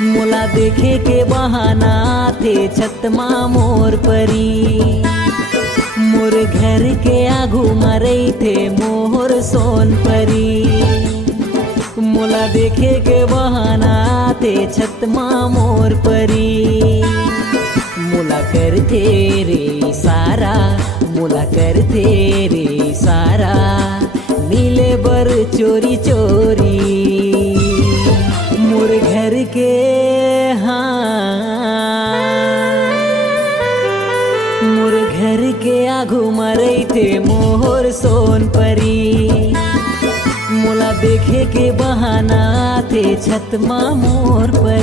मोला देखे के बहाना थे छत माँ मोर परी। मोर घर के आगू मरई थे मोर सोन परी। मोला देखे के बहाना थे छत माँ मोर परी। मोला करथे रे इशारा, मोला करथे रे इशारा, मिले बर चोरी चोरी। मोर घर के मोर घर के आगू मरई थे मोर सोन परी। मोला देखे के बहाना थे छत माँ मोर परी।